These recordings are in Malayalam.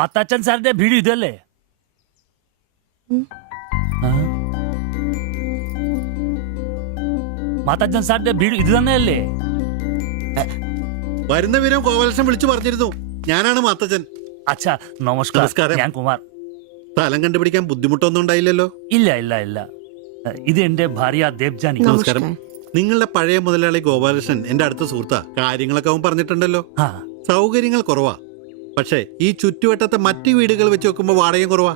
മാത്താച്ചൻ സാറിന്റെ വീട് ഇതല്ലേ? മാത്താച്ചൻ സാറിന്റെ വീട് ഇത് തന്നെയല്ലേ? വരുന്ന വിവരം ഗോപാലകൃഷ്ണൻ വിളിച്ചു പറഞ്ഞിരുന്നു. ഞാനാണ് മാത്തച്ഛൻ. അച്ഛാ നമസ്കാരം. ഞാൻ കുമാർ. സ്ഥലം കണ്ടുപിടിക്കാൻ ബുദ്ധിമുട്ടൊന്നും ഉണ്ടായില്ലല്ലോ? ഇല്ല ഇല്ല ഇല്ല. ഇത് എന്റെ ഭാര്യ ദേവ്ജാനി. നമസ്കാരം. നിങ്ങളുടെ പഴയ മുതലാളി ഗോപാലകൃഷ്ണൻ എന്റെ അടുത്ത സുഹൃത്താ. കാര്യങ്ങളൊക്കെ അവൻ പറഞ്ഞിട്ടുണ്ടല്ലോ. സൗകര്യങ്ങൾ കുറവാ, പക്ഷേ ഈ ചുറ്റുവട്ടത്തെ മറ്റു വീടുകൾ വെച്ച് നോക്കുമ്പോ വാടകയും കുറവാ.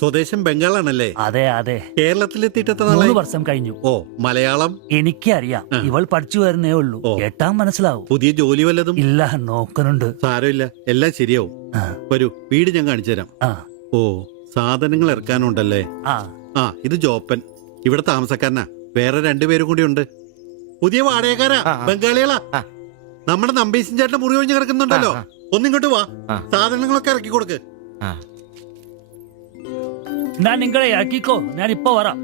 സ്വദേശം ബംഗാളാണല്ലേ? അതെ അതെ. കേരളത്തിലെത്തിയിട്ട് 3 വർഷം കഴിഞ്ഞു. ഓ, മലയാളം എനിക്കറിയാം. ഇവൾ പഠിച്ചു വരുന്നേ ഉള്ളൂ. കേട്ടാ മനസ്സിലാവും. പുതിയ ജോലി വല്ലതും? ഇല്ല, നോക്കുന്നുണ്ട്. സാരമില്ല, എല്ലാം ശരിയാവും. വരൂ, വീട് ഞാൻ കാണിച്ചു തരാം. ഓ, സാധനങ്ങൾ ഇറക്കാനുണ്ടല്ലേ? ഇത് ജോപ്പൻ, ഇവിടെ താമസക്കാരനാ. വേറെ 2 പേരും കൂടി ഉണ്ട്. പുതിയ വാടകക്കാരാ, ബംഗാളികളാ. നമ്മുടെ നമ്പീശൻ ചേട്ടൻ മുറി ഒഴിഞ്ഞ് കിടക്കുന്നുണ്ടല്ലോ. ഒന്നിങ്ങോട്ട് വാ, സാധനങ്ങളൊക്കെ ഇറക്കി കൊടുക്ക്. ഞാൻ നിങ്ങളെ ഇറക്കിക്കോ, ഞാൻ ഇപ്പൊ വരാം.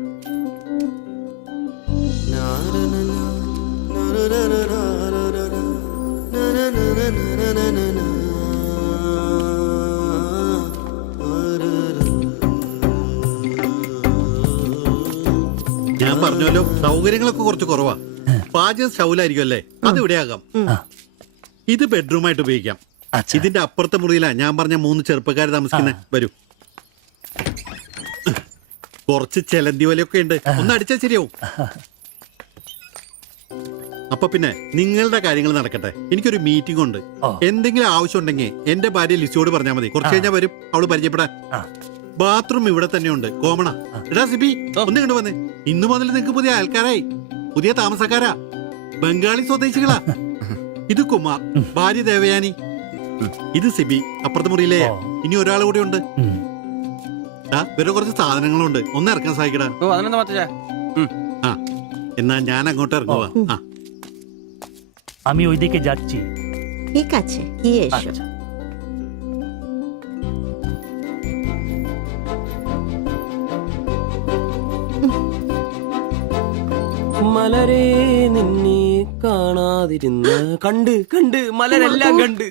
ഞാൻ പറഞ്ഞല്ലോ, സൗകര്യങ്ങളൊക്കെ കുറച്ച് കുറവാ. പാചകം സ്റ്റൗലായിരിക്കും അല്ലേ? അത് ഇവിടെയാകാം. ഇത് ബെഡ്റൂമായിട്ട് ഉപയോഗിക്കാം. ഇതിന്റെ അപ്പുറത്തെ മുറിയിലാ ഞാൻ പറഞ്ഞ 3 ചെറുപ്പക്കാർ താമസിക്കുന്നത്. വരൂ. കുറച്ച് ചെലന്തി വലയൊക്കെ ഉണ്ട്, ഒന്ന് അടിച്ചാൽ ശരിയാവും. അപ്പൊ പിന്നെ നിങ്ങളുടെ കാര്യങ്ങൾ നടക്കട്ടെ. എനിക്കൊരു മീറ്റിംഗ് ഉണ്ട്. എന്തെങ്കിലും ആവശ്യം ഉണ്ടെങ്കിൽ എന്റെ ഭാര്യ ലിസിയോട് പറഞ്ഞാൽ മതി. കുറച്ച് കഴിഞ്ഞാൽ വരും അവള് പരിചയപ്പെടാൻ. ബാത്റൂം ഇവിടെ തന്നെ ഉണ്ട്, കോമണാ. എടാ സിബി, ഒന്ന് കണ്ടു വന്നേ. ഇന്നു മുതൽ നിങ്ങൾക്ക് പുതിയ ആൾക്കാരായി, പുതിയ താമസക്കാരാ, ബംഗാളി സ്വദേശികളാ. ഇത് കുമാർ, ഭാര്യ ദേവയാനി. ഇത് സിബി, അപ്പുറത്തെ മുറിയിലെ. ഇനി ഒരാൾ കൂടി ഉണ്ട്. വേറെ കുറച്ച് സാധനങ്ങളുണ്ട്, ഒന്ന് ഇറക്കാൻ സഹായിക്കടാ. എന്നാ ഞാൻ അങ്ങോട്ട് ഇറങ്ങുവാ. আমি ওইদিকে যাচ্ছি। ঠিক আছে, গিয়ে এসো। മലരെ നിന്നെ കാണാതിരുന്ന കണ്ട് കണ്ട് മലരെല്ലാം കണ്ട്.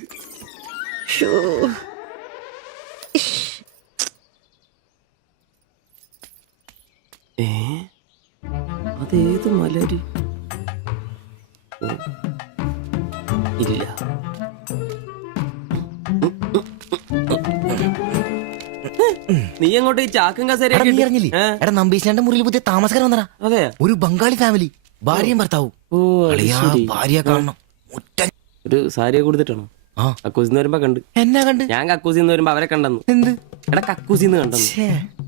അതേത് മലര്? ഇല്ല. നീ അങ്ങോട്ട് ഈ ചാക്കും കസേരയൊക്കെ എടാ, നമ്പീശന്റെ മുറിയിൽ പുതിയ താമസക്കാരൻ വന്നടാ. അതെ, ഒരു ബംഗാളി ഫാമിലി, ഭാര്യയും ഭർത്താവും. ഭാര്യ കാണണം. ഒരു സാരിയെ കൊടുത്തിട്ടാണോ? കക്കൂസിന്ന് വരുമ്പോ കണ്ട്. എന്നാ കണ്ട്? ഞാൻ കക്കൂസിന്ന് വരുമ്പോ അവരെ കണ്ടെന്നു. എന്ത്? എടാ, കക്കൂസിന്ന് കണ്ടെന്നു.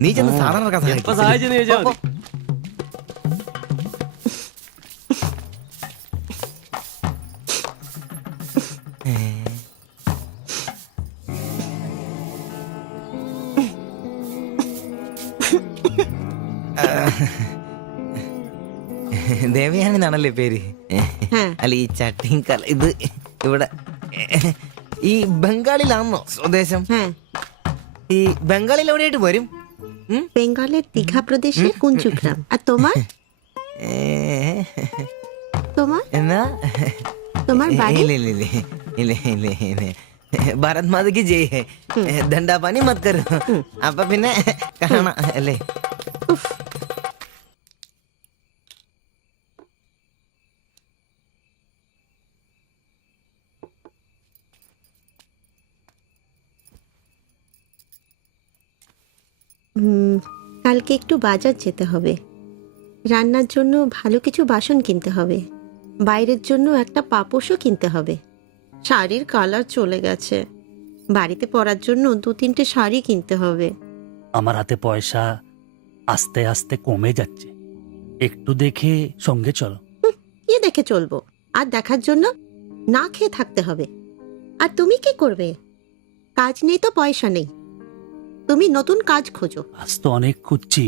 നീ ചെന്ന് സാധനം എപ്പോ സഹായിച്ചെന്ന് ചോദിച്ചാ മതി. ദേവയാനിന്നാണല്ലേ പേര്? അല്ല, ഈ ചട്ടിയും കല ഇത് ഇവിടെ ഈ ബംഗാളിലാണോ സ്വദേശം? ഈ ബംഗാളിൽ എവിടെയായിട്ട് വരും? বেঙ্গলের দীঘা প্রদেশের কুঞ্জগ্রাম। আর তোমার? তোমার എന്നാ তোমার বাড়ি? ഭാരത് മാതയ്ക്ക് ജയ്. ദണ്ഡാപാനി മത് കരോ. അപ്പൊ പിന്നെ കാണാം അല്ലേ? কালকে একটু বাজার যেতে হবে। রান্নার জন্য ভালো কিছু বাসন কিনতে হবে। বাইরের জন্য একটা পাপোশও কিনতে হবে। শাড়ির কালার চলে গেছে। বাড়িতে পরার জন্য 2-3টে শাড়ি কিনতে হবে। আমার হাতে পয়সা আস্তে আস্তে কমে যাচ্ছে, একটু দেখে সঙ্গে চলো। কি দেখে চলবো? আর দেখার জন্য না খেয়ে থাকতে হবে। আর তুমি কি করবে? কাজ নেই তো পয়সা নেই। তুমি নতুন কাজ খোঁজো। আজ তো অনেক খুঁজছি,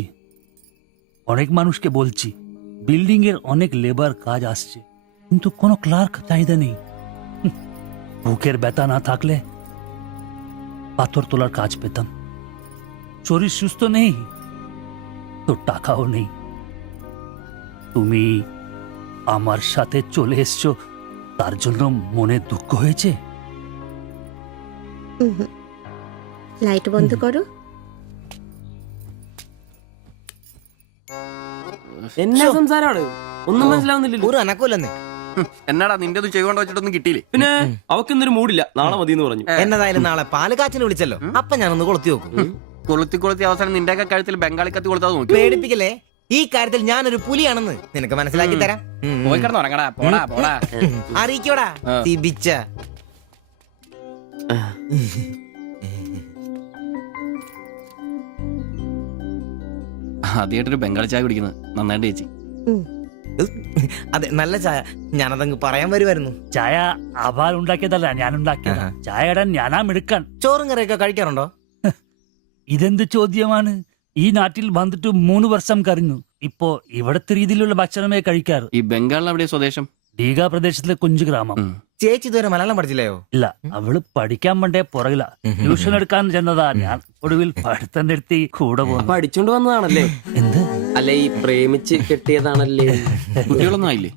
অনেক মানুষকে বলছি, বিল্ডিং এর অনেক লেবার কাজ আসছে, কিন্তু কোনো ক্লার্ক চাহিদা নেই। বুকের ব্যথা না থাকলে পাথর তোলার কাজ পেতাম। শরীর সুস্থ নেই তো টাকাও নেই। তুমি আমার সাথে চলে এসছো, তার জন্য মনে দুঃখ হয়েছে? লাইট বন্ধ করো। എന്നാ സംസാരമാണ് ഒന്നും മനസ്സിലാവുന്നില്ലല്ലോ. ഒരു അനക്കൂലെന്നേ. എന്നാടാ നിന്റെ ചെയ്തുകൊണ്ട് വെച്ചിട്ടൊന്നും കിട്ടിയില്ലേ? പിന്നെ അവക്കെന്തൊരു മൂടില്ല, നാളെ മതി എന്ന് പറഞ്ഞു. എന്നതായാലും നാളെ പാല് കാച്ചിന് വിളിച്ചല്ലോ, അപ്പൊ ഞാനൊന്ന് കൊളുത്തി നോക്കും. കൊളുത്തി അവസാനം നിന്റെ ഒക്കെ കഴുത്തിൽ ബംഗാളി കത്തി കൊളുത്താതെ നോക്കി. പേടിപ്പിക്കല്ലേ, ഈ കാര്യത്തിൽ ഞാനൊരു പുലിയാണെന്ന് നിനക്ക് മനസ്സിലാക്കി തരാം. പോയി കിടന്ന് ഉറങ്ങടാ, പോടാ. അറിയിക്കോടാ തിബിച്ച. ആദ്യമായിട്ടൊരു ബംഗാളി ചായ കുടിക്കുന്നത് നന്നായിട്ട് ചേച്ചി. അതെ, നല്ല ചായ. ഞാനതങ്ങ് പറയാൻ വരുമായിരുന്നു. ചായ അപാൽ ഉണ്ടാക്കിയതല്ല, ഞാൻ ഉണ്ടാക്കിയതാ. ചായ ഇടാൻ ഞാനാ മിടുക്കാൻ. ചോറും കറിയൊക്കെ കഴിക്കാറുണ്ടോ? ഇതെന്ത് ചോദ്യമാണ്? ഈ നാട്ടിൽ വന്നിട്ട് 3 വർഷം കഴിഞ്ഞു. ഇപ്പോ ഇവിടത്തെ രീതിയിലുള്ള ഭക്ഷണമേ കഴിക്കാറ്. ഈ ബംഗാളിൽ എവിടെയാ സ്വദേശം? ഡീഗ പ്രദേശത്തിലെ കുഞ്ചു ഗ്രാമം. ചേച്ചി ഇതുവരെ മലയാളം പഠിച്ചില്ലയോ? ഇല്ല, അവള് പഠിക്കാൻ വേണ്ടേ പുറകില. ട്യൂഷൻ എടുക്കാൻ ചെന്നതാ. ഞാൻ ഒടുവിൽ പഠിത്തം നിർത്തി കൂടെ പോകുന്നു. പഠിച്ചോണ്ട് വന്നതാണല്ലേ? എന്ത്? അല്ല, ഈ പ്രേമിച്ച് കെട്ടിയതാണല്ലേ? കുട്ടികളൊന്നും ആയില്ലേ?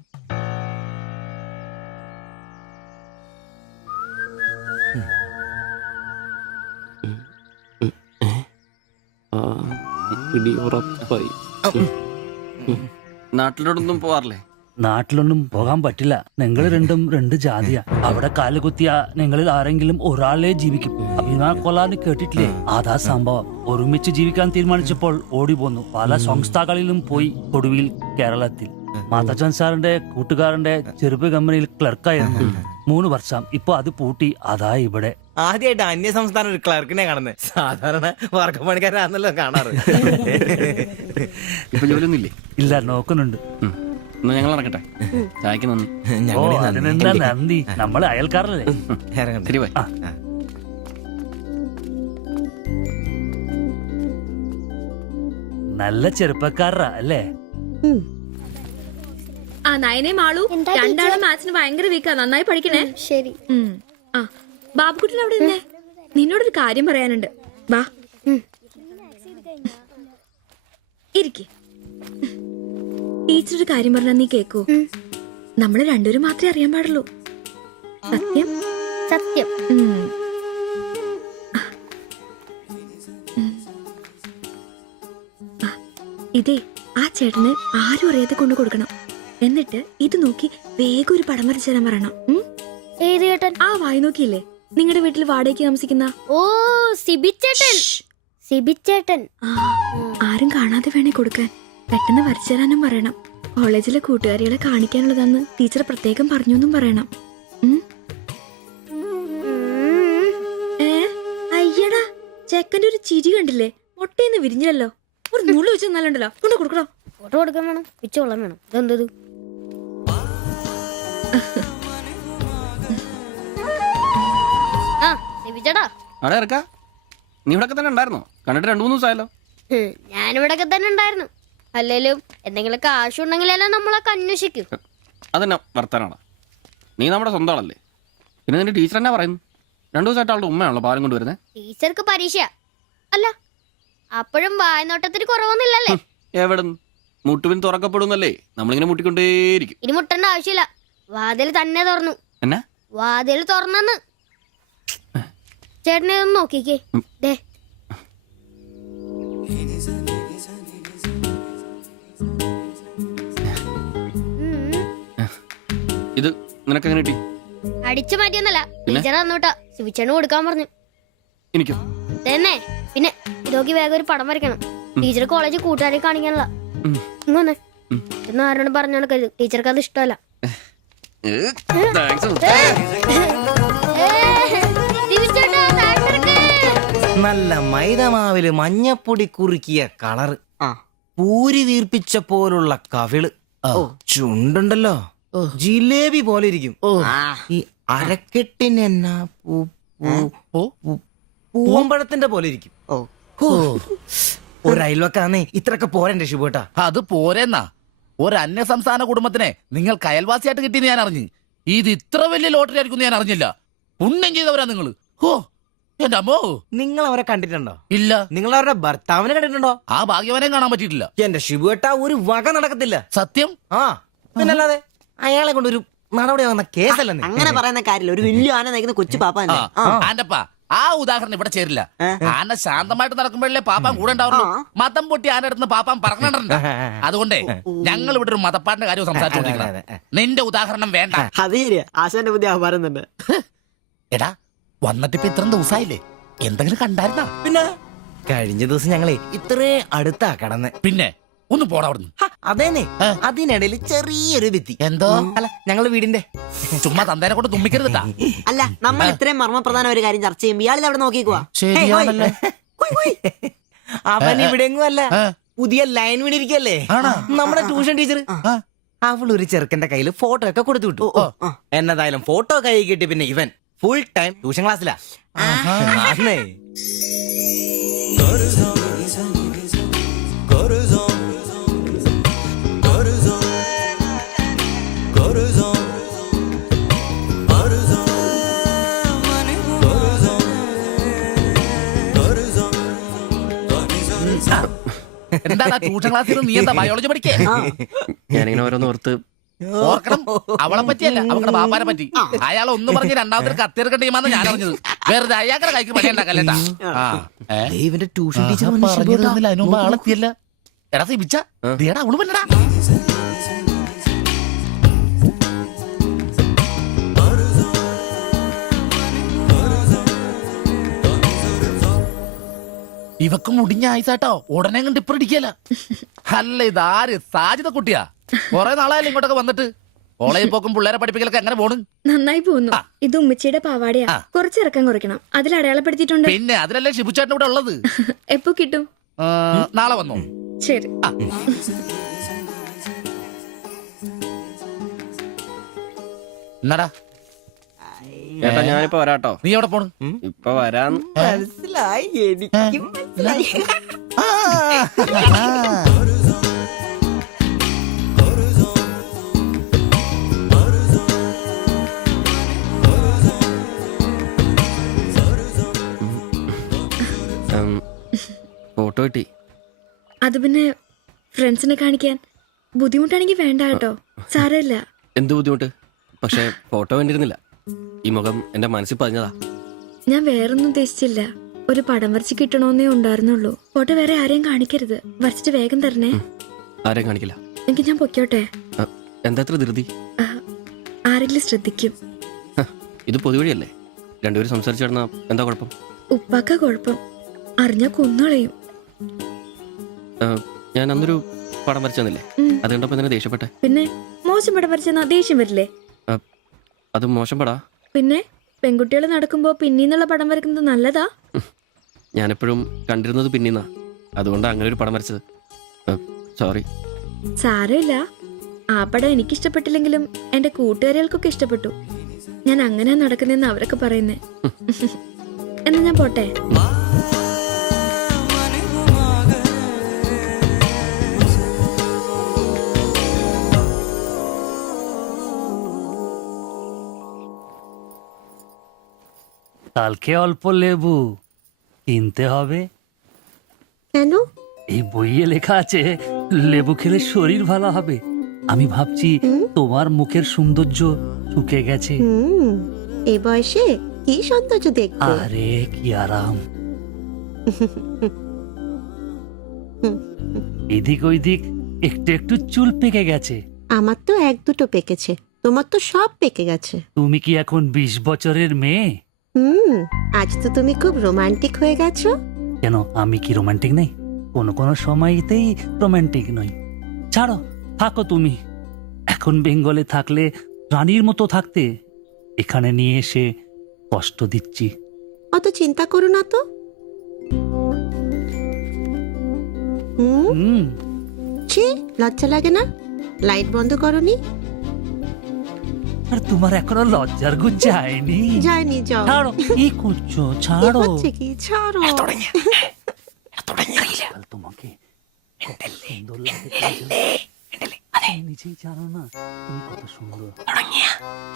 ഉറപ്പായി. നാട്ടിലോട്ടൊന്നും പോവാറില്ലേ? നാട്ടിലൊന്നും പോകാൻ പറ്റില്ല. നിങ്ങൾ രണ്ടും 2 ജാതിയാ. അവിടെ കാലുകുത്തിയ നിങ്ങളിൽ ആരെങ്കിലും ഒരാളെ ജീവിക്കും. അഭിമാന കൊല്ലാന്ന് കേട്ടിട്ടില്ലേ? അതാ സംഭവം. ഒരുമിച്ച് ജീവിക്കാൻ തീരുമാനിച്ചപ്പോൾ ഓടി പോന്നു. പല സംസ്ഥാകളിലും പോയി. ഒടുവിൽ കേരളത്തിൽ മാതച്ചൻ സാറിന്റെ കൂട്ടുകാരന്റെ ചെറുപ്പ് കമ്പനിയിൽ ക്ലർക്കായിരുന്നു 3 വർഷം. ഇപ്പൊ അത് പൂട്ടി. അതാ ഇവിടെ. ആദ്യമായിട്ട് അന്യ സംസ്ഥാന ഒരു ക്ലർക്കിനെ കാണുന്നത്. സാധാരണ വർഗപ്പണിക്കാരാന്നല്ലോ കാണാറ്. ഇപ്പൊ ജോലിയൊന്നും ഇല്ലേ? ഇല്ല, നോക്കുന്നുണ്ട്. എന്നാ ഞങ്ങൾ ഇറങ്ങട്ടെ. ചായക്ക് നന്ദി. ഓ, അതിനെന്താ നന്ദി, നമ്മള് അയൽക്കാരല്ലേ. ശരി, ബൈ. നല്ല ചെറുപ്പക്കാരാ അല്ലേ? ആ നയനെ മാളു രണ്ടാളും മാത്സിന് ഭയങ്കര വീക്കാ. നന്നായി പഠിക്കണേ. ശരി. ആ ബാബുക്കുട്ടൻ അവിടെ നിന്നേ, നിന്നോടൊരു കാര്യം പറയാനുണ്ട്. വാ ഇരിക്ക്. ടീച്ചർ ഒരു കാര്യം പറഞ്ഞാ നീ കേക്കൂ? നമ്മള് രണ്ടുപേരും മാത്രമേ അറിയാൻ പാടുള്ളൂ. സത്യം? സത്യം. ഇതേ ആ ചേട്ടന് ആരും അറിയാതെ കൊണ്ടു കൊടുക്കണം. എന്നിട്ട് ഇത് നോക്കി വേഗം ഒരു പടം വരച്ചു തരാൻ പറയണം. ഏത് ചേട്ടൻ? ആ വായി നോക്കിയില്ലേ, നിങ്ങളുടെ വീട്ടിൽ വാടകയ്ക്ക് താമസിക്കുന്ന? ഓ, സിബിച്ചേട്ടൻ. സിബിച്ചേട്ടൻ. ആരും കാണാതെ വേണേ കൊടുക്കാൻ. പെട്ടെന്ന് വരച്ചു തരാനും പറയണം. കോളേജിലെ കൂട്ടുകാരികളെ കാണിക്കാനുള്ളതാന്ന് ടീച്ചർ പ്രത്യേകം പറഞ്ഞു എന്നും പറയണം. അയ്യടാ, ചെക്കന്റെ ഒരു ചിരി കണ്ടില്ലേ? മുട്ടയെന്ന് വിരിഞ്ഞല്ലോ. ഒരു നൂല് വെച്ച് നല്ലുണ്ടല്ലോ. കൊണ്ട് കൊടുക്കണോ? ഫോട്ടോ കൊടുക്കാൻ വേണം, പിച്ചോളം വേണം. ഇതെന്തത്? ആ സിബിച്ചേട്ടാ. അവിടെ ഇറക്കാ. നീ ഇവിടെ തന്നെ ഉണ്ടായിരുന്നോ? കണ്ടിട്ട് 2-3 ദിവസമായല്ലോ. ഞാനിവിടൊക്കെ തന്നെ ഉണ്ടായിരുന്നു. അല്ലേലും എന്തെങ്കിലും കാശുണ്ടെങ്കിലെല്ലാം നമ്മളൊക്കെ അന്വേഷിക്കും. അതെന്നാ വർത്താനാണ്? നീ നമ്മുടെ സ്വന്തം ആളല്ലേ. പിന്നെ നിന്റെ ടീച്ചർ എന്നാ പറയുന്നു? 2 ദിവസമായിട്ട് അവളുടെ ഉമ്മയാണല്ലോ പാലും കൊണ്ടുവരുന്നത്. ടീച്ചർക്ക് പരീക്ഷ അല്ല, അപ്പോഴും വായനോട്ടത്തിന് കുറവൊന്നുമില്ലല്ലേ? എവിടെന്ന്? മുട്ടുവിൻ തുറക്കപ്പെടുന്നല്ലേ, നമ്മളിങ്ങനെ മുട്ടിക്കൊണ്ടേയിരിക്കും. ഇനി മുട്ടേണ്ട ആവശ്യമില്ല. വാതിൽ തന്നെ തുറന്നു. എന്നാ വാതിൽ തുറന്നെന്ന്. ചേട്ടനെ ഒന്ന് നോക്കിക്കേ. ദേ ഇത് നിനക്കെങ്ങനെ കിട്ടി? അടിച്ചു മാറ്റിയൊന്നല്ല, ടീച്ചർ തന്നോട്ടാ. ശിവിച്ചേണ് കൊടുക്കാൻ പറഞ്ഞു. എനിക്കോ? തന്നെ. പിന്നെ ഇതൊക്കെ വേഗം ഒരു പടം വരയ്ക്കണം. ടീച്ചർ കോളേജിൽ കൂട്ടുകാരെ കാണിക്കാനുള്ള. ഇങ്ങനെ ഇന്ന് ആരോടും പറഞ്ഞു കൊടുക്കരുത്. ടീച്ചർക്ക് അത് ഇഷ്ടമല്ല. നല്ല മൈദമാവില് മഞ്ഞപ്പൊടി കുറുക്കിയ കളറ്, പൂരി വീർപ്പിച്ച പോലുള്ള കവിള്, ചുണ്ടുണ്ടല്ലോ ജിലേബി പോലെ ഇരിക്കും. ഈ അരക്കെട്ടിനെന്നാ പൂവമ്പഴത്തിന്റെ പോലെ ഇരിക്കും. ഒരു അയൽവക്കാന്നേ ഇത്രയൊക്കെ പോരണ്ടേ ശുഭേട്ടാ? അത് പോരെന്നാ. ഒരു അന്യ സംസ്ഥാന കുടുംബത്തിനെ നിങ്ങൾക്ക് അയൽവാസിയായിട്ട് കിട്ടിയെന്ന് ഞാൻ അറിഞ്ഞു. ഇത് ഇത്ര വലിയ ലോട്ടറി ആയിരിക്കും ഞാൻ അറിഞ്ഞില്ല. പുണ്യം ചെയ്തവരാ നിങ്ങള്. ഓ എന്റെ അമ്മോ. നിങ്ങൾ അവരെ കണ്ടിട്ടുണ്ടോ? ഇല്ല. നിങ്ങൾ അവരുടെ ഭർത്താവിനെ കണ്ടിട്ടുണ്ടോ? ആ ഭാഗ്യവനെ കാണാൻ പറ്റിയിട്ടില്ല. എന്റെ ശുഭേട്ടാ, ഒരു വക നടക്കത്തില്ല. സത്യം. ആ പിന്നല്ലാതെ അയാളെ കൊണ്ടൊരു നടപടി ആവുന്ന കേസല്ല. അങ്ങനെ പറയുന്ന കാര്യമില്ല. ഒരു വലിയ ആന നയിക്കുന്ന കൊച്ചു പാപ്പ. ആന്റപ്പാ, ആ ഉദാഹരണം ഇവിടെ ചേരില്ല. ആന ശാന്തമായിട്ട് നടക്കുമ്പോഴല്ലേ പാപ്പാൻ കൂടെ ഉണ്ടാവുള്ളൂ. മതം പൊട്ടി ആന അടുത്ത് പാപ്പാൻ പറഞ്ഞിട്ടുണ്ട്. അതുകൊണ്ടേ ഞങ്ങൾ ഇവിടെ ഒരു മതപ്പാടിന്റെ കാര്യം സംസാരിച്ചോണ്ടിരിക്കണം. നിന്റെ ഉദാഹരണം വേണ്ട. അത് ശരിയാ, ആശാന്റെ പുതിയ ആഭാരം തന്നെ. എടാ വന്നിട്ട് ഇപ്പൊ ഇത്രയും ദിവസമായില്ലേ, എന്തെങ്കിലും കണ്ടായിരുന്നാ? പിന്നെ കഴിഞ്ഞ ദിവസം ഞങ്ങളെ ഇത്രേ അടുത്താ കടന്ന്. പിന്നെ ഒന്ന് പോടാ അവിടുന്ന്. അതേനെ, അതിനിടയിൽ ചെറിയൊരു ഭിത്തി. എന്തോ അല്ല, ഞങ്ങള് വീടിന്റെ ചുമ്മാ തന്തേനെ കൊണ്ട് തുമ്മിക്കരുതാ. അല്ല, നമ്മൾ ഇത്രയും മർമ്മപ്രധാന ഒരു കാര്യം ചർച്ച ചെയ്യുമ്പോൾ ഇയാളിത് അവിടെ നോക്കിക്കുവാ. ശരിയാണല്ലോ. അവൻ ഇവിടെങ്ങും അല്ല, പുതിയ ലൈൻ വീണിരിക്കല്ലേ നമ്മുടെ ട്യൂഷൻ ടീച്ചർ. അവളൊരു ചെറുക്കന്റെ കയ്യിൽ ഫോട്ടോ ഒക്കെ കൊടുത്തു വിട്ടു. എന്നതായാലും ഫോട്ടോ കൈ കിട്ടി. പിന്നെ ഇവൻ ഫുൾ ടൈം ട്യൂഷൻ ക്ലാസ്സിലാ. ആന്നേ. എന്താ ട്യൂഷൻ ക്ലാസ്സിൽ നീ എന്താ ബയോളജി പഠിക്കേ? ഞാനിങ്ങനെ ഓരോന്ന് ഓർത്ത് ഓർക്കണം, അവളെ പറ്റിയല്ല, അവളുടെ ബാപ്പാനെ പറ്റി. അയാൾ ഒന്ന് പറഞ്ഞ് രണ്ടാമത്തെ കത്തിയെടുക്കേണ്ട ടീമാന്ന് ഞാൻ അറിഞ്ഞത്. വെറുതെ അയാളുടെ കൈക്ക് പണി ഉണ്ടാക്കല്ലേട്ടാ. ഇവന്റെ ട്യൂഷൻ ടീച്ചർ അതിനുമ്പ് ആളെത്തിയല്ല. എടാ സിബിച്ച ദേടാ അവള് പറ്റടാ. ഇവക്ക് മുടിഞ്ഞ ആയിസാട്ടോ, ഉടനെ കണ്ട് ഇപ്പൊ ഇടിക്കല. അല്ല ഇതാര് സാജിത കുട്ടിയാ? കൊറേ നാളായാലും ഇങ്ങോട്ടൊക്കെ വന്നിട്ട്. കോളേജിൽ പോക്കും പിള്ളേരെ പഠിപ്പിക്കലൊക്കെ എങ്ങനെ പോണ്? നന്നായി പോകുന്നു. ഇത് ഉമ്മച്ചിയുടെ പാവാടയാ, കുറച്ചിറക്കം കുറയ്ക്കണം. അതിൽ അടയാളപ്പെടുത്തിയിട്ടുണ്ട്. പിന്നെ അതിലല്ലേ ഷിബുച്ചേട്ടൻ ഇവിടെ ഉള്ളത്. എപ്പോ കിട്ടും? നാളെ വന്നോ? ശരി. എന്നാടാ ചേട്ടാ ഞാനിപ്പോ വരാട്ടോ. നീ എവിടെ പോണ്? ഇപ്പൊ വരാൻ. മനസ്സിലായി, എനിക്കും മനസ്സിലായി. ഫോട്ടോ കിട്ടി. അത് പിന്നെ ഫ്രണ്ട്സിനെ കാണിക്കാൻ ബുദ്ധിമുട്ടാണെങ്കിൽ വേണ്ട കേട്ടോ, സാരമില്ല. എന്ത് ബുദ്ധിമുട്ട്? പക്ഷെ ഫോട്ടോ വേണ്ടിയിരുന്നില്ല. ഈ മുഖം എന്റെ മനസ്സിൽ പതിഞ്ഞതാ. ഞാൻ വേറൊന്നും ഉദ്ദേശിച്ചില്ല. ഒരു പടം വരച്ച് കിട്ടണമെന്നേ ഉണ്ടായിരുന്നുള്ളൂ. ഫോട്ടോ വേറെ ആരെയും കാണിക്കരുത്. വരച്ചിട്ട് വേഗം തരണേ. ആരെയും കാണിക്കില്ല. എനിക്ക് ഞാൻ പൊയ്ക്കോട്ടെ? എന്താ അത്ര ധൃതി? ആരെങ്കിലും ശ്രദ്ധിക്കും. ഇത് പൊതുവഴിയല്ലേ, രണ്ടുപേരും സംസാരിച്ചു കിടന്നാ എന്താ കുഴപ്പം? ഉപ്പാക്ക കുഴപ്പം, അറിഞ്ഞാ കൊന്നുകളയും. ഞാൻ അന്നൊരു പടം വരച്ചെന്നില്ലേ, അത് കണ്ടപ്പോ തന്നെ ദേഷ്യപ്പെട്ടെ. പിന്നെ മോശം പടം വരച്ചെന്നാ ദേഷ്യം വരില്ലേ? അത് മോശം പടാ. പിന്നെ പെൺകുട്ടികൾ നടക്കുമ്പോ പിന്നീന്നുള്ള പടം വരക്കുന്നത് നല്ലതാ. ഞാനെപ്പോഴും കണ്ടിരുന്നത് പിന്നീന്നാ, അതുകൊണ്ടാ അങ്ങനെ ഒരു പടം വരച്ചത്. സോറി. സാരമില്ല. ആ പടം എനിക്കിഷ്ടപ്പെട്ടില്ലെങ്കിലും എന്റെ കൂട്ടുകാരികൾക്കൊക്കെ ഇഷ്ടപ്പെട്ടു. ഞാൻ അങ്ങനെ നടക്കുന്നെന്ന് അവരൊക്കെ പറയുന്നേ. എന്നാ ഞാൻ പോട്ടെ. কালকে অল্প লেবু কিনতে হবে। কেন? এই বইয়ে লেখা আছে লেবু খেলে শরীর ভালো হবে। আমি ভাবছি তোমার মুখের সৌন্দর্য শুকে গেছে। এই বয়সে কি সৌন্দর্য দেখবে? আরে কি আরাম। এদিক ওইদিক একটু একটু চুল পেকে গেছে। আমার তো এক দুটো পেকেছে, তোমার তো সব পেকে গেছে। তুমি কি এখন 20 বছরের মেয়ে? আজ তো তুমি খুব রোমান্টিক হয়ে গেছো। কেন, আমি কি রোমান্টিক নেই? কোনো কোনো সময়তেই রোমান্টিক নই। ছাড়ো, থাকো তুমি। এখন বেঙ্গলে থাকলে রানীর মতো থাকতে, এখানে নিয়ে এসে কষ্ট দিচ্ছি। অত চিন্তা করো না তো। ছি, লজ্জা লাগে না? লাইট বন্ধ করনি? আর তোমার এখনো লজ্জার গুণ যায়নি? যায়নি, যাও। ছাড়ো, কি করছো? কি ছাড়ো। হচ্ছে কি? ছাড়ো। কাল তোমাকে কত সুন্দর লাগে, তুমি নিজেই জানো না তুমি কত সুন্দর।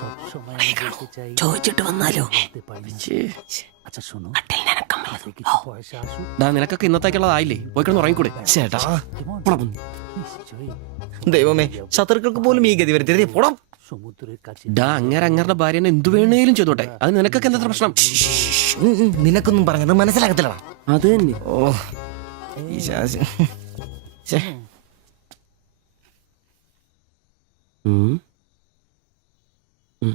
সবসময় আমি বলতে চাই, ചോദിച്ചിട്ട് വന്നാലോ? বলতে পারি না। আচ্ছা শোনো, হাতে কিছু পয়সা আসুক। നിനക്കൊക്കെ ഇന്നത്തേക്കുള്ളതായില്ലേ, പോയി കിടന്ന് ഉറങ്ങിക്കൂടെ? ചേട്ടാ, নিশ্চয়ই। ദൈവമേ, ശത്രുക്കൾക്ക് പോലും ഈ ഗതി വരുത്തരുതേ. പോടാം. সমুদ্রের কাছে ഡാ അങ്ങേരുടെ ഭാര്യനെ എന്തു വേണേലും ചെയ്തോട്ടെ, അത് നിനക്കൊക്കെ എന്താ പ്രശ്നം? നിനക്കൊന്നും പറഞ്ഞത് മനസ്സിലാകത്തില്ലടാ. അത് തന്നെ. ഓ ഈ ശാസി. ഛെ. ഉം. ഉം.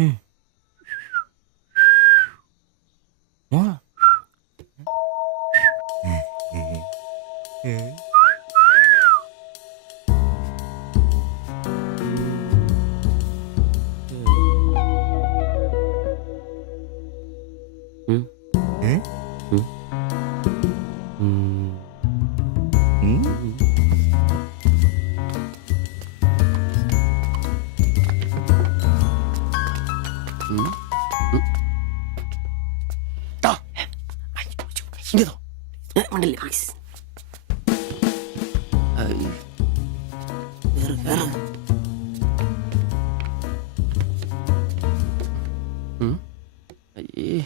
ഉം. ഓ. ഉം. ഏ? ഉം. ഉം. ഉം. ഉം. ഇങ്ങതോ. ഉം. അയ്യേ.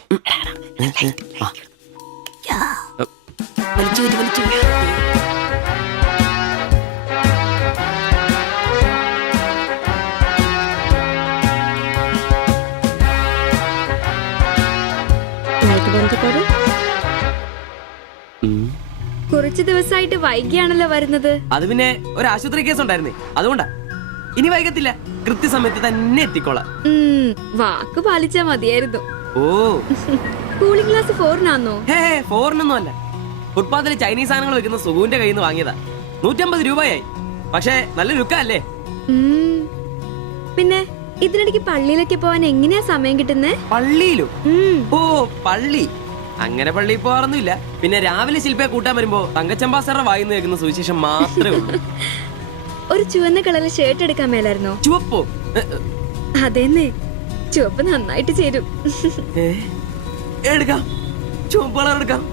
লাইট বন্ধ করো। ഉം. കുറച്ച് ദിവസമായിട്ട് വൈകിയാണല്ലോ വരുന്നത്. അത് പിന്നെ ഒരു ആശുപത്രി കേസ് ഉണ്ടായിരുന്നേ, അതുകൊണ്ടാ. ഇനി വൈകത്തില്ല, കൃത്യസമയത്ത് തന്നെ എത്തിക്കോളാം. വാക്ക് പാലിച്ചാ മതിയായിരുന്നു. ഓ കൂളിംഗ് ഗ്ലാസ് 4-നാന്നോ? ഹേ ഫോറിനൊന്നും അല്ല, ഫുട്പാത്തിൽ ചൈനീസ് സാധനങ്ങൾ വെക്കുന്ന സുഗുവിന്റെ കയ്യിൽ നിന്ന് വാങ്ങിയതാ. 150 രൂപയായി. പക്ഷെ നല്ല ലുക്കല്ലേ. പിന്നെ ഇതിനിടയ്ക്ക് പള്ളിയിലൊക്കെ പോവാൻ എങ്ങനെയാ സമയം കിട്ടുന്നേ? പള്ളിയിലും? ഓ പള്ളി, അങ്ങനെ പള്ളിയിൽ പോവാറൊന്നുമില്ല. പിന്നെ രാവിലെ ശില്പയെ കൂട്ടാൻ വരുമ്പോ തങ്കച്ചമ്പാസറുടെ വായിന്ന് കേൾക്കുന്ന സുവിശേഷം മാത്രമേ ഉള്ളൂ. ഒരു ചുവന്ന കളറിൽ ഷർട്ട് എടുക്കാൻ മേലായിരുന്നോ? ചുവപ്പോ? അതെന്നെ, ചുവപ്പ് നന്നായിട്ട് ചേരും. എടുക്കാം, ചുവപ്പ് കളർ എടുക്കാം.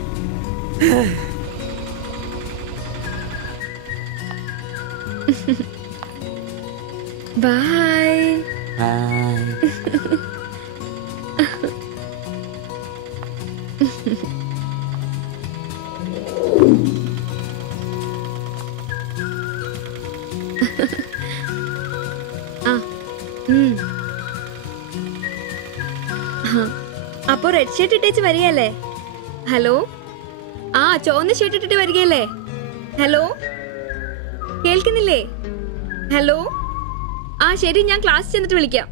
ബൈ. അപ്പൊ റെഡ് ഷർട്ട് ഇട്ടേച്ച് വരികയല്ലേ? ഹലോ, ആ ചുവന്ന ഷർട്ട് ഇട്ടിട്ട് വരികയല്ലേ? ഹലോ, കേൾക്കുന്നില്ലേ? ഹലോ, ആ ശരി, ഞാൻ ക്ലാസ് ചെന്നിട്ട് വിളിക്കാം.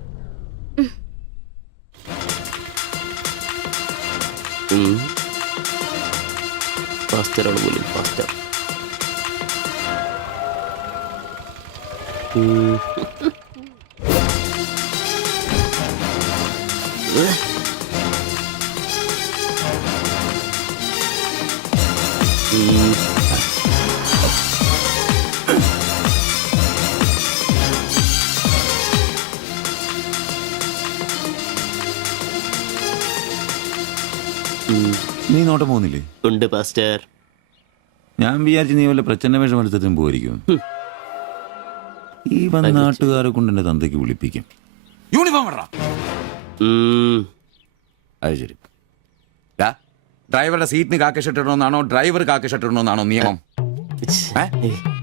ഫാസ്റ്ററാണ് പോലും, ഫാസ്റ്റർ. നീ നോട്ടം പോകുന്നില്ലേ? ഉണ്ട് പാസ്റ്റർ. ഞാൻ വിചാരിച്ചു നീ വല്ല പ്രച്ഛന്ന വേഷം എടുത്തിട്ടും പോയിരിക്കും. ഈ വന്ന നാട്ടുകാരെ കൊണ്ട് എന്റെ തന്തയ്ക്ക് വിളിപ്പിക്കും. യൂണിഫോം ഇടറാ. അത് ശരി. ഡ്രൈവറുടെ സീറ്റിന് കാക്കി ഷർട്ട് ഇടണമെന്നാണോ ഡ്രൈവർ കാക്കി ഷർട്ട് ഇടണമെന്നാണോ നിയമം?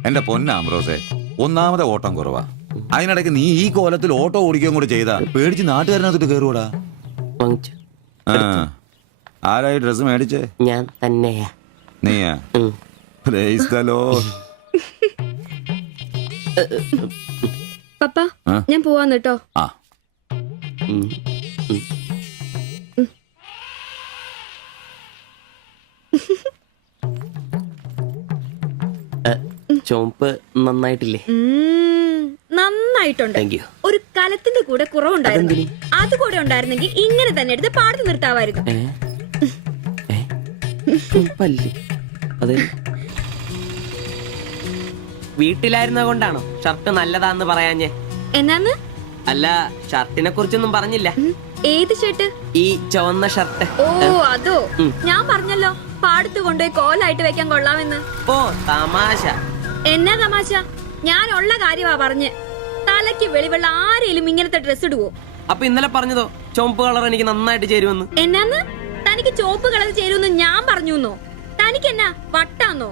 എന്റെ പൊന്നാമ്പ്രോസേ, ഒന്നാമത്തെ ഓട്ടം കുറവാ. അതിനിടയ്ക്ക് നീ ഈ കോലത്തിൽ ഓട്ടോ ഓടിക്കുകയും കൂടെ ചെയ്താ പേടിച്ച് നാട്ടുകാരനകത്തോട്ട് കയറുവാടാ. ആരായി ഡ്രസ് മേടിച്ചേ? ഞാൻ തന്നെയാ. നീയാ? Praise the Lord. പപ്പ, ഞാൻ പോവാന്ന് കേട്ടോ. ആ ചോമ്പ് നന്നായിട്ടില്ലേ? നന്നായിട്ടുണ്ട്. ഒരു കലത്തിന്റെ കൂടെ കുറവുണ്ടായിരുന്നു. അതുകൂടെ ഉണ്ടായിരുന്നെങ്കിൽ ഇങ്ങനെ തന്നെ എടുത്ത് പാടത്ത് നിർത്താമായിരുന്നു. അതെ, വീട്ടിലായിരുന്ന കൊണ്ടാണോ ഷർട്ട് നല്ലതാന്ന് പറയാഞ്ഞേ? എന്നാന്ന്? അല്ല, ഷർട്ടിനെ കുറിച്ചൊന്നും പറഞ്ഞില്ല. ഏത് ഷർട്ട്? ഈ ചുവന്ന ഷർട്ട്. ഓ അതോ, ഞാൻ പറഞ്ഞല്ലോ പാടത്ത് കൊണ്ടുപോയി കോലായിട്ട് വെക്കാൻ കൊള്ളാമെന്ന്. ഓ തമാശ. എന്നാ തമാശ? ഞാൻ ഉള്ള കാര്യമാ പറഞ്ഞ്. തലയ്ക്ക് വെളിവുള്ള ആരെയും ഇങ്ങനത്തെ ഡ്രസ് ഇടുവോ? അപ്പൊ ഇന്നലെ പറഞ്ഞതോ ചുവപ്പ് കളർ എനിക്ക് നന്നായിട്ട് ചേരുമെന്ന്? എന്നാന്ന്? തനിക്ക് തനിക്ക് ചോപ്പ് കളർ ചേരുമെന്ന് ഞാൻ പറഞ്ഞുന്നോ? തനിക്ക് എന്നാ വട്ടാന്നോ?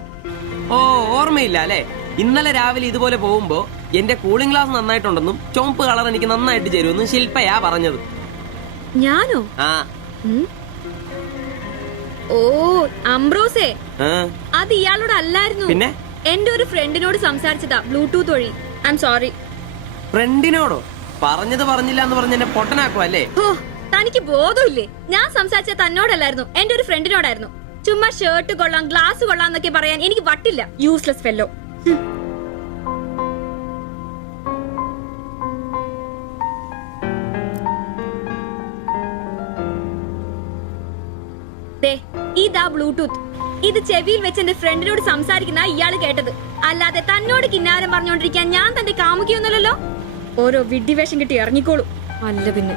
ഓ ഓർമ്മയില്ല അല്ലേ? ഇന്നലെ രാവിലെ ഇതുപോലെ പോകുമ്പോ എന്റെ കൂളിംഗ് ഗ്ലാസ് നന്നായിട്ടുണ്ടെന്നും ചുവപ്പ് കളർ എനിക്ക് നന്നായിട്ട് ചേരുമെന്നും ശില്പയാ പറഞ്ഞത്. ഞാനോ? ആ ഓ അംബ്രോസേ, ആ. അത് ഇയാളോട് അല്ലായിരുന്നു. പിന്നെ എന്റെ ഒരു ഫ്രണ്ടിനോട് സംസാരിച്ചതാ ബ്ലൂടൂത്ത് വഴി. I'm sorry. ഫ്രണ്ടിനോടോ? പറഞ്ഞത് പറഞ്ഞില്ല എന്ന് പറഞ്ഞ് എന്നെ പൊട്ടനാക്കുവല്ലേ? ഓ തനിക്ക് ബോധമില്ലേ? ഞാൻ സംസാരിച്ച തന്നോടല്ലായിരുന്നു, എന്റെ ഒരു ഫ്രണ്ടിനോടായിരുന്നു. ചുമ്മാ ഷർട്ട് കൊള്ളാം ഗ്ലാസ് കൊള്ളാം എന്നൊക്കെ പറയാൻ എനിക്ക് വട്ടില്ല. Useless fellow. ഇതാ ബ്ലൂടൂത്ത്. ഇത് ചെവിയിൽ വെച്ച് എന്റെ ഫ്രണ്ടിനോട് സംസാരിക്കുന്ന ഇയാള് കേട്ടത്. അല്ലാതെ തന്നോട് കിന്നാരം പറഞ്ഞോണ്ടിരിക്കാൻ ഞാൻ തന്റെ കാമുകിയൊന്നുമല്ലല്ലോ. ഓരോ വിഡ്ഢിവേഷം കിട്ടി ഇറങ്ങിക്കോളൂ. അല്ല പിന്നെ